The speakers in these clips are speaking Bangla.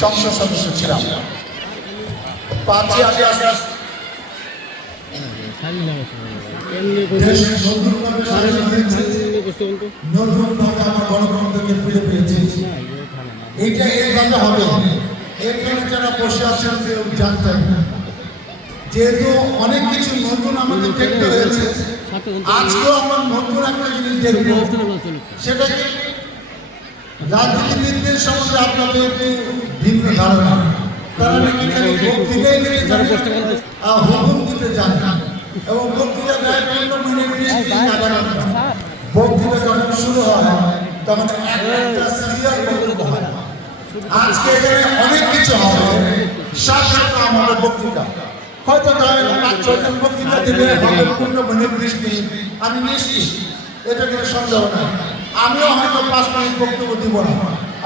সংসদ সদস্য ছিলাম। 5ই আগস্ট নতুনভাবে আমার গণতন্ত্রকে ফিরে পেয়েছি। এইটা এইভাবে হবে, এখানে যারা বসে আছেন কেউ জানতেন না, যেহেতু অনেক কিছু নতুন আমাদের দেখতে হয়েছে। আজকেও আমার নতুন একটা জিনিস দেখবো, সেটা কি রাজনীতিবিদদের সম্বন্ধে আপনাদের একটু ভিন্ন ধারণা। তারা নাকি বক্তৃতায় দিতে জানে, হুকুম দিতে জানে না, এবং বক্তৃতা দেয় 15 মিনিট 20 মিনিট আধা ঘন্টা। বক্তৃতা যখন শুরু হয় তখন একটা সিরিয়াল বক্তব্য হয়। আজকে এখানে অনেক কিছু হবে, সাথে আমাদের বক্তৃতা হয়তো 5-6 বক্তৃতা দেবে 15 মিনিট 20 মিনিট, আমি নিশ্চিত, এটা কোনো সন্দেহ নাই। আমিও হয়তো 5 মিনিট বক্তব্য দিব না,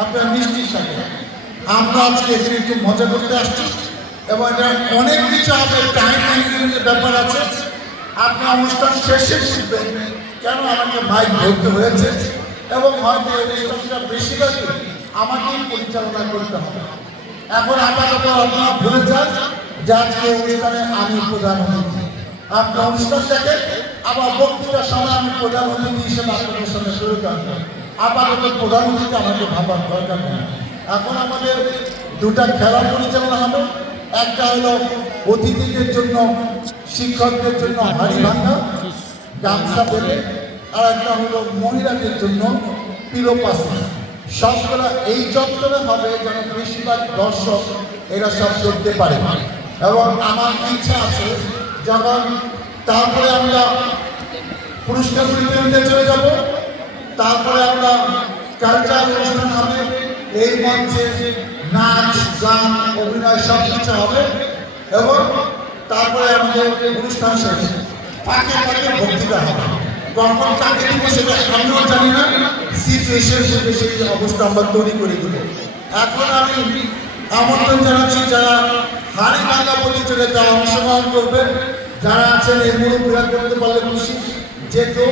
আপনারা নিশ্চিত থাকেন। আমরা আজকে এখানে একটু মজা করতে আসছি, এবং এটা অনেক কিছু আপনার টাইম ম্যানেজমেন্টের ব্যাপার আছে। আপনি অনুষ্ঠান শেষে শিখবেন কেন আমাকে মাইক ধরতে হয়েছে, এবং হয়তো এই অনুষ্ঠানটা বেশিরভাগ আমাকেই পরিচালনা করতে হবে। এখন আপাতত আপনারা ভুলে যান যে আজকে অনুষ্ঠানে আমি প্রধান অতিথি। আপনার অনুষ্ঠান দেখেন, আবার বক্তৃতার সময় আমি প্রধান অতিথি হিসেবে আপনাদের সঙ্গে শুরু করবো। আপাতত প্রধান অতিথি আমাকে ভাবার দরকার নেই। এখন আমাদের দুটা খেলা পরিচালনা হবে। একটা হলো অতিথিদের জন্য, শিক্ষকদের জন্য হাড়ি ভাঙা গামছা দেবে, আর একটা হলো মহিলাদের জন্য পিলো পাশা। সবগুলো এই চত্বরে হবে যেন বেশিরভাগ দর্শক এরা সব দেখতে পারে। এবং আমার ইচ্ছা আছে যখন তারপরে আমরা পুরস্কার বিতরণে চলে যাব, তারপরে আমরা কালচার অনুষ্ঠান হবে, এই মঞ্চে নাচ গান অভিনয় সব কিছু হবে, এবং তারপরে আমাদের অনুষ্ঠান শেষ ফাঁকে ফাঁকে বক্তৃতা হবে। কখন কাকে দিব সেটা আমিও জানি না, সিচুয়েশন হিসেবে সেই অবস্থা আমরা তৈরি করে দেবো। এখন আমি আমন্ত্রণ জানাচ্ছি যারা হাড়ি ভাঙা প্রতিযোগিতায় অংশগ্রহণ করবেন, যারা আছেন এই মুরব্বীরা করতে পারলে খুশি, যেহেতু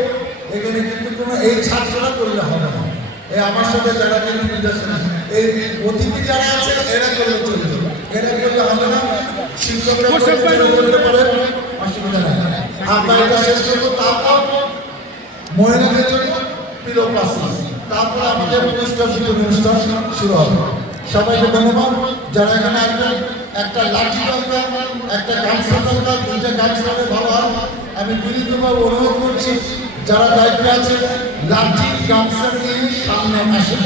এখানে কিন্তু কোনো এই ছাত্ররা করলে হবে না, এই আমার সাথে যারা কিন্তু এই অতিথি যারা আছে এরা করলে চলবে, এরা করলে হবে না। শিক্ষকরা করতে পারে, অসুবিধা নেই। আমরা এটা শেষ করবো, তারপর মহিলাদের জন্য পিলো পাশা, তারপর আমাদের পুরস্কার বিতরণ অনুষ্ঠান শুরু হবে। সবাইকে ধন্যবাদ। যারা এখানে আসবেন, একটা লাঠি দরকার, একটা গামছা দরকার, 2টা গামছা হলে ভালো হয়। আমি বিনীতভাবে অনুরোধ করছি যারা দায়িত্বে আছে লাঠি গামছা নিয়ে সামনে আসেন।